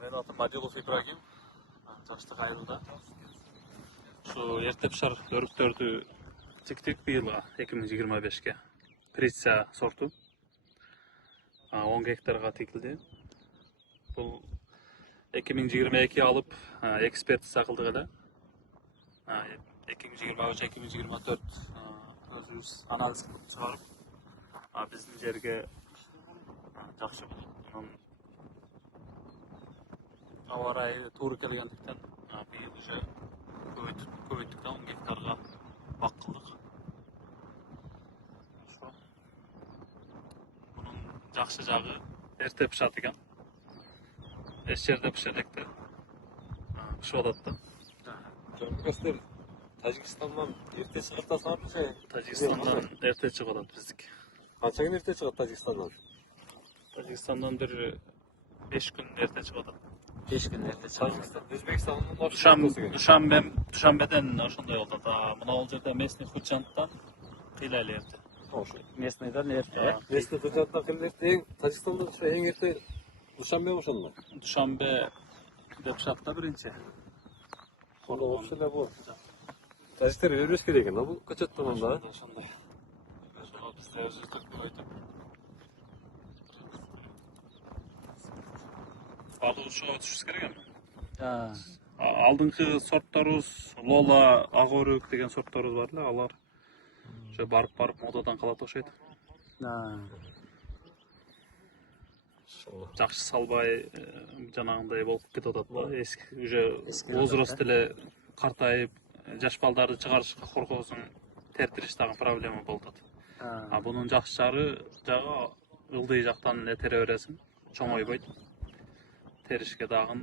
Менин атым Адилов Ибрагим. Жаштык айылда. Şu Эртепшар өрүктөрдү тиктик быйыл 2025-ке. Приция сорту. 10 гектарга тикилди. Бул 2022 алып экспертиза кылдык эле. 2023-2024 өзүбүз анализ кылып чыгарып, биздин жерге жакшы болот. Аба ырайы туура келгендиктен быйыл уже көбөйттүк да 10 гектарга бак кылдык. Bunun жакшы жагы эрте пышат экен. Эч жерде пыша электе. Пышып атат да. Жамгастер Тажикстандан эрте чыгып атасыңарбы же? Тажикстандан эрте чыгып атат биздики. Канча күн эрте чыгат Тажикстандан? Тажикстандан бир 5 күн эрте чыгып атат. 5 күн эрте чыгат. Өзбекстандан Душанбеден ошондой болот. Мына бул жерде местный Хучанттан кыйла эле эрте. Местныйдан эрте. Местный Хучанттан кыйла эрте. Тажикстанда эң эрте Душанбе ошондо. Душанбе деп пышат биринчи. Ошондо болуш эле бул. Тажиктер өрүш керек экен, бул көчөттөн да. Ошондой. Бизде өзүбүздүк көбөйтүп. Баардыгы ушуга өтүшүбүз керек эми. Алдыңкы сортторубуз Лола, Агорүк деген сортторубуз бар эле, алар уже барып модадан калат окшойт. Жакшы салбай жанагындай болуп кетип атат да. Эски уже возраст эле картайып, жаш балдарды чыгарышка коркосуң, тертириш дагы проблема болуп атат. Бунун жакшы жагы ылдый жактан эле тере бересиң, чоңойбойт. Теришке дагы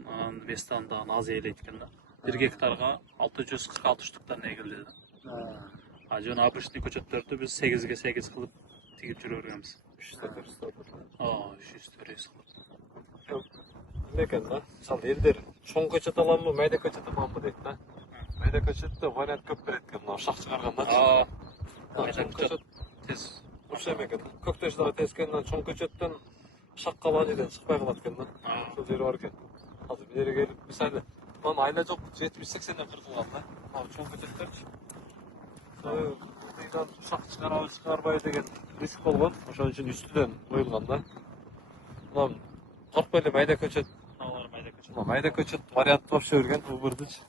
вестан дагы аз ээлейт экен да. 1 гектарга 646 штуктан эгилди. Жана обычный көчөттөрдү биз 8ге 8 кылып тигип жүрө бергенбиз. 300. 300 кылып. Экен да. Мисалы элдер чоң көчөт аламбы, майда көчөт аламбы дейт да. Майда көчөттө вариант көп берет экен, мына шак чыгарганда. Майда көчөт тез ошо экен. Көктөш дагы тескенден чоң көчөттөн шак калган жерден чыкпай калат экен да. Ошол жери бар экен. Азыр бери келип, мисалы, мына айла жок 70-80ден кыркылган да. Мына чоң көчөттөрчү. Мыйдан шак чыгарабы, чыгарбайбы деген риск болгон. Ошон үчүн үстүдөн коюлган да. Мына коркпой эле майда көчөт. Майда көчөт вариант вообще берген, убырдыч.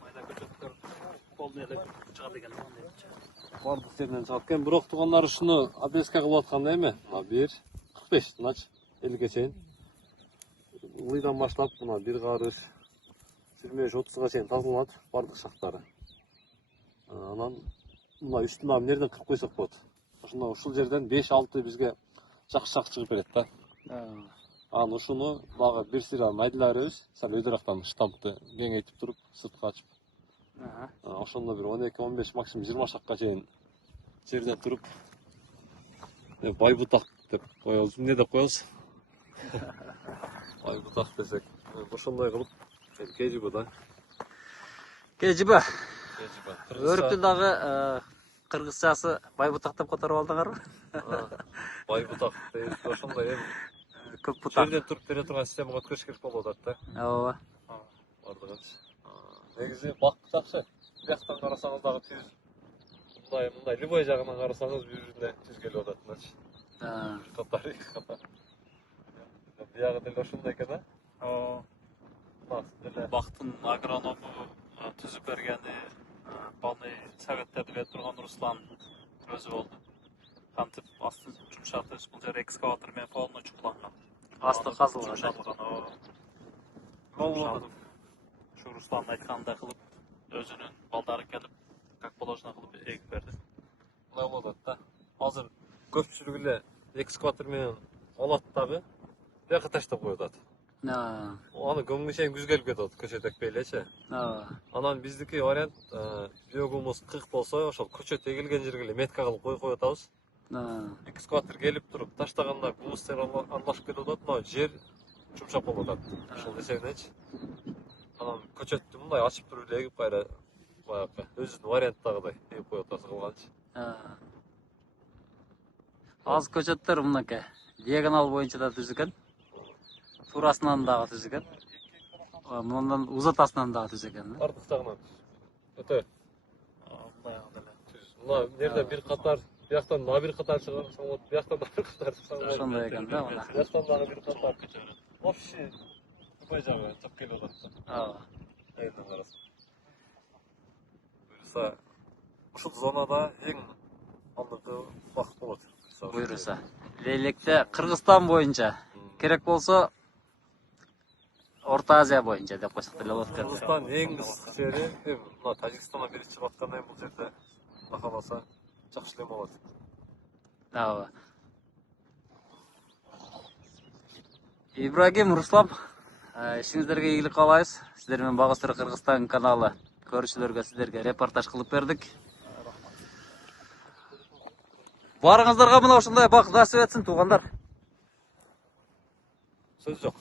Майда көчөттөр колдун эле чыгат экен. Бардык жерден чыгат экен. Бирок туугандар ушуну обрезка кылып атканда эми, мына 1.45 50ге чейин. Ылыйдан баштап мына 1 карыш 25-30га чейин тазаланат бардык шактары. Анан мына үстүнө эмнерден кырып койсок болот. Ошондо ушул жерден 5-6 бизге жакшы шак чыгып берет да. Анан ушуну дагы бир сыйра айдылай беребиз. Сал өйдөрактан штампты кеңейтип туруп, сыртка ачып. Ошондо бир 12-15 максимум 20 шакка чейин жерден туруп байбутак деп коебуз. Эмне деп коебуз? Байбутак десек. Ошондой кылып кежиби да. Кежиби. Өрүктүн дагы кыргызчасы байбутак деп которуп алдыңарбы? Байбутак дейт. Ошондой эми көк бутак. жерден туруп бере турган системага өткөрүш керек болуп атат да. Ооба. Бардыгынчы. Негизи бак жакшы. Бияктан карасаңыз дагы түз. Мындай любой жагынан карасаңыз бири-бирине түз келип атат мыначы. Катар, эки катар. Биягы деле ошондой экен да. Бактын агроному түзүп бергени баны советтерди берип турган Руслан өзү болду. Кантип астын жумшатыш, бул жер экскаватор менен полный чукуланган. Асты казылган. Болду. Ушу Руслан айткандай кылып, өзүнүн балдары келип, как положено кылып эгип берди. Мындай болуп атат да. Азыр көпчүлүк эле экскаватор менен алат дагы бияка таштап коюп атат. Аны көмгө чейин күз келип кетип атат, көчөт экпей элечи. Анан биздики вариант биогумус 40 болсо, ошол көчөт эгилген жерге эле метка кылып коюп атабыз. Экскаватор келип туруп таштаганда гумус аралашып кетип атат, мына жер жумшак болуп атат. Ошол эсебиненчи. Анан көчөттү мындай ачып туруп эле эгип кайра баягы өзүнүн варианттагыдай эгип коюп атасыз кылганчы. Аз көчөттөр мынакей диагонал боюнча да түз экен. турасынан дагы түз экен. Мындан узатасынан дагы түз экен. Артык жагынан. Өтө. Мына жерде бир катар, бияктан мына бир катар чыгарсаң болот, бияктан да бир катар чыгарсаң болот. Ошондой экен да мына. Бияктан дагы бир катар. Вообще любой жагы чыгып келип атат. Ооба. Айынан карасаң. Буюрса, ушул зонада эң алдыңкы убакыт болот. Буюрса. Лейлекте Кыргызстан боюнча керек болсо Орта Азия боюнча деп койсок деле болот экен. Кыргызстан эң ысык жери, мына Тажикстанга бери чыгып аткандай бул жерде кааласа жакшы эле болот. Ооба. Ибрагим, Руслан, ишиңиздерге ийгилик каалайбыз. Сиздер менен Багыстыр Кыргызстан каналы көрүүчүлөргө сиздерге репортаж кылып бердик. Барыңыздарга мына ушундай бак насип этсин, туугандар. Сөз жок.